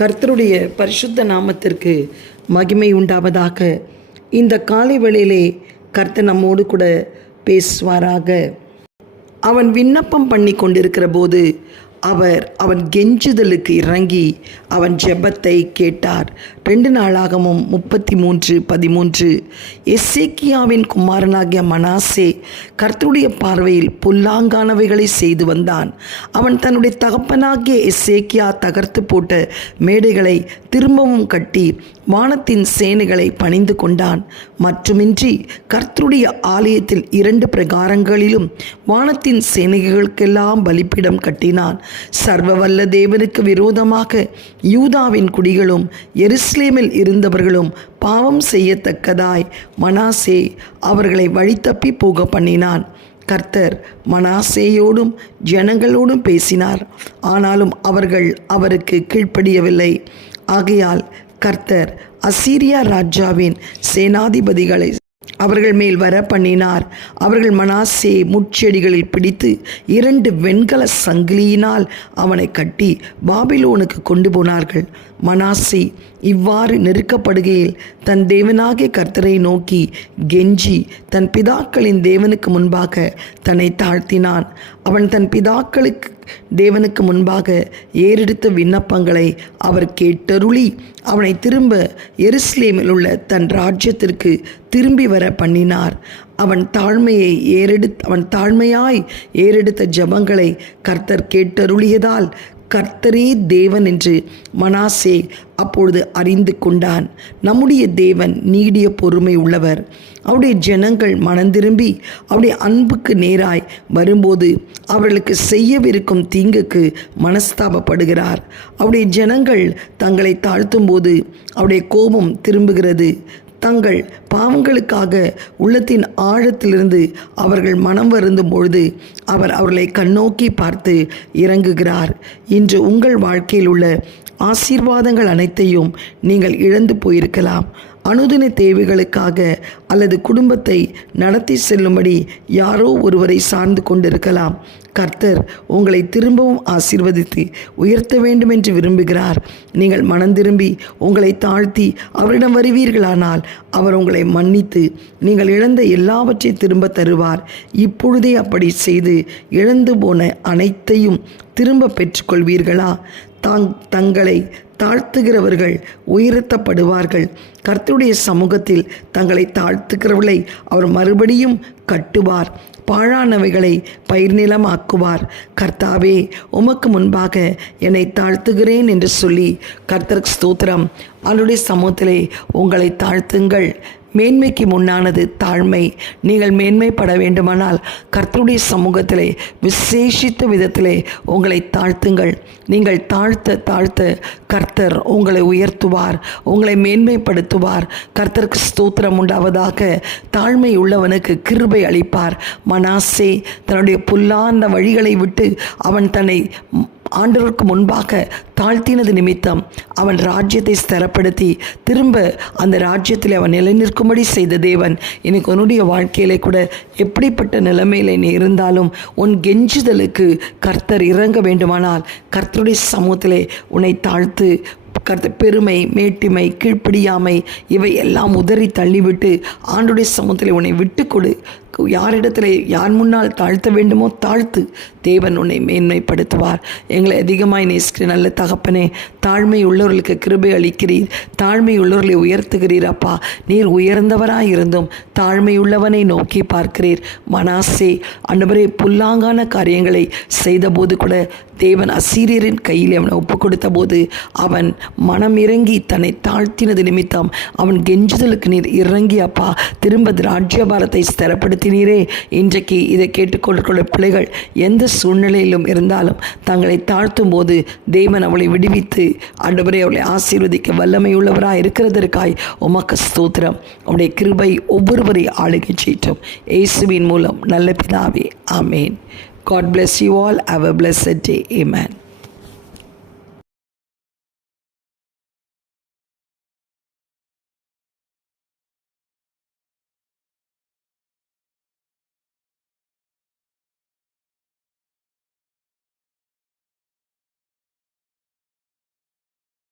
கர்த்தருடைய பரிசுத்த நாமத்திற்கு மகிமை உண்டாவதாக. இந்த காலை வேளையிலே கர்த்தர் நம்மோடு கூட பேசுவாராக. அவன் விண்ணப்பம் பண்ணி கொண்டிருக்கிற போது அவர் அவன் கெஞ்சுதலுக்கு இறங்கி அவன் ஜெபத்தை கேட்டார். ரெண்டு நாளாகவும் முப்பத்தி மூன்று பதிமூன்று. எஸ்ஏக்கியாவின் குமாரனாகிய மனாசே கர்த்தருடைய பார்வையில் புல்லாங்கானவைகளை செய்து வந்தான். அவன் தன்னுடைய தகப்பனாகிய எஸ்ஏக்கியா தகர்த்து போட்ட மேடைகளை திரும்பவும் கட்டி வானத்தின் சேனைகளை பணிந்து கொண்டான். மற்றுமின்றி கர்த்தருடைய ஆலயத்தில் இரண்டு பிரகாரங்களிலும் வானத்தின் சேனைகளுக்கெல்லாம் பலிப்பிடம் கட்டினான். சர்வவல்ல தேவனுக்கு விரோதமாக யூதாவின் குடிகளும் எருஸ்லேமில் இருந்தவர்களும் பாவம் செய்யத்தக்கதாய் மனாசே அவர்களை வழித்தப்பி போக பண்ணினான் கர்த்தர் மனாசேயோடும் ஜனங்களோடும் பேசினார். ஆனாலும் அவர்கள் அவருக்கு கீழ்ப்படியவில்லை. ஆகையால் கர்த்தர் அசீரியா ராஜாவின் சேனாதிபதிகளை அவர்கள் மேல் வர பண்ணினார். அவர்கள் மனாசே முட்செடிகளில் பிடித்து இரண்டு வெண்கல சங்கிலியினால் அவனை கட்டி பாபிலோனுக்கு கொண்டு போனார்கள். மனாசே இவ்வாறு நெருக்கப்படுகையில் தன் தேவனாகிய கர்த்தரை நோக்கி கெஞ்சி தன் பிதாக்களின் தேவனுக்கு முன்பாக தன்னை தாழ்த்தினான். அவன் தன் பிதாக்களுக்கு தேவனுக்கு முன்பாக ஏறெடுத்த விண்ணப்பங்களை அவர் கேட்டருளி அவனை திரும்ப எருசலேமில் உள்ள தன் ராஜ்யத்திற்கு திரும்பி வர பண்ணினார். அவன் தாழ்மையை ஏறெடுத் அவன் தாழ்மையாய் ஏறெடுத்த ஜபங்களை கர்த்தர் கேட்டருளியதால் கர்த்தரே தேவன் என்று மனாசே அப்பொழுது அறிந்து கொண்டான். நம்முடைய தேவன் நீடிய பொறுமை உள்ளவர். அவருடைய ஜனங்கள் மனந்திரும்பி அவருடைய அன்புக்கு நேராய் வரும்போது அவர்களுக்கு செய்யவிருக்கும் தீங்குக்கு மனஸ்தாபப்படுகிறார். அவருடைய ஜனங்கள் தங்களை தாழ்த்தும் போது அவருடைய கோபம் திரும்புகிறது. தங்கள் பாவங்களுக்காக உள்ளத்தின் ஆழத்திலிருந்து அவர்கள் மனம் வருந்தும் பொழுது அவர் அவர்களை கண்ணோக்கி பார்த்து இறங்குகிறார். இன்று உங்கள் வாழ்க்கையில் உள்ள ஆசீர்வாதங்கள் அனைத்தையும் நீங்கள் இழந்து போயிருக்கலாம். அனுதின தேவைகளுக்காக அல்லது குடும்பத்தை நடத்தி செல்லும்படி யாரோ ஒருவரை சார்ந்து கொண்டிருக்கலாம். கர்த்தர் உங்களை திரும்பவும் ஆசிர்வதித்து உயர்த்த வேண்டும் என்று விரும்புகிறார். நீங்கள் மனம் திரும்பி உங்களை தாழ்த்தி அவரிடம் வருவீர்களானால் அவர் உங்களை மன்னித்து நீங்கள் இழந்த எல்லாவற்றை திரும்ப தருவார். இப்பொழுதே அப்படி செய்து இழந்து போன அனைத்தையும் திரும்ப பெற்றுக்கொள்வீர்களா? தாங் தங்களை தாழ்த்துகிறவர்கள் உயர்த்தப்படுவார்கள். கர்த்தருடைய சமூகத்தில் தங்களை தாழ்த்துகிறவர்களை அவர் மறுபடியும் கட்டுவார். பாழானவைகளை பயிர் நிலமாக்குவார் கர்த்தாவே உமக்கு முன்பாக என்னை தாழ்த்துகிறேன் என்று சொல்லி கர்த்தர் ஸ்தோத்திரம். அவருடைய சமூகத்திலே உங்களை தாழ்த்துங்கள். மேன்மைக்கு முன்னானது தாழ்மை. நீங்கள் மேன்மைப்பட வேண்டுமானால் கர்த்தருடைய சமூகத்திலே விசேஷித்த விதத்திலே உங்களை தாழ்த்துங்கள். நீங்கள் தாழ்த்த தாழ்த்த கர்த்தர் உங்களை உயர்த்துவார் உங்களை மேன்மைப்படுத்துவார். கர்த்தருக்கு ஸ்தோத்திரம் உண்டாவதாக தாழ்மை உள்ளவனுக்கு கிருபை அளிப்பார். மனாசே தன்னுடைய புல்லாந்த வழிகளை விட்டு அவன் தன்னை ஆண்டவருக்கு முன்பாக தாழ்த்தினது நிமித்தம் அவன் ராஜ்யத்தை ஸ்திரப்படுத்தி திரும்ப அந்த ராஜ்யத்தில் அவன் நிலைநிற்கும்படி செய்த தேவன் எனக்கு உன்னுடைய வாழ்க்கையிலே கூட எப்படிப்பட்ட நிலைமையில் நீ இருந்தாலும் உன் கெஞ்சுதலுக்கு கர்த்தர் இறங்க வேண்டுமானால் கர்த்தருடைய சமூகத்திலே உன்னை தாழ்த்து கருத்து பெருமை மேட்டிமை கீழ்ப்படியாமை இவை எல்லாம் உதறி தள்ளிவிட்டு ஆண்டுடைய சமூகத்தில் உன்னை விட்டு கொடு யாரிடத்தில் யார் முன்னால் தாழ்த்த வேண்டுமோ தாழ்த்து தேவன் உன்னை மேன்மைப்படுத்துவார். எங்களை அதிகமாய் நேசிக்கிற நல்ல தகப்பனே தாழ்மை உள்ளவர்களுக்கு கிருபை அளிக்கிறீர். தாழ்மை உள்ளவர்களை உயர்த்துகிறீர் அப்பா. நீர் உயர்ந்தவராய் இருந்தும் தாழ்மையுள்ளவனை நோக்கி பார்க்கிறீர். மனாசே அன்றுவரே புல்லாங்கான காரியங்களை செய்தபோது கூட தேவன் அசீரியரின் கையில் அவனை ஒப்பு கொடுத்த போது அவன் மனம் இறங்கி தன்னை தாழ்த்தினது நிமித்தம் அவன் கெஞ்சுதலுக்கு நீர் இறங்கி அப்பா திரும்ப ராஜ்யபாரத்தை ஸ்திரப்படுத்தினீரே. இன்றைக்கு இதை கேட்டுக்கொள்ள பிள்ளைகள் எந்த சூழ்நிலையிலும் இருந்தாலும் தங்களை தாழ்த்தும் போது தேவன் அவளை விடுவித்து ஆண்டவரே அவளை ஆசீர்வதிக்க வல்லமை உள்ளவராக இருக்கிறதற்காய் உமக்கு ஸ்தோத்திரம். அவனுடைய கிருபை ஒவ்வொருவரை ஆளுகை செய்யட்டும் இயேசுவின் மூலம் நல்ல பிதாவே ஆமேன். God bless you all. Have a blessed day. Amen.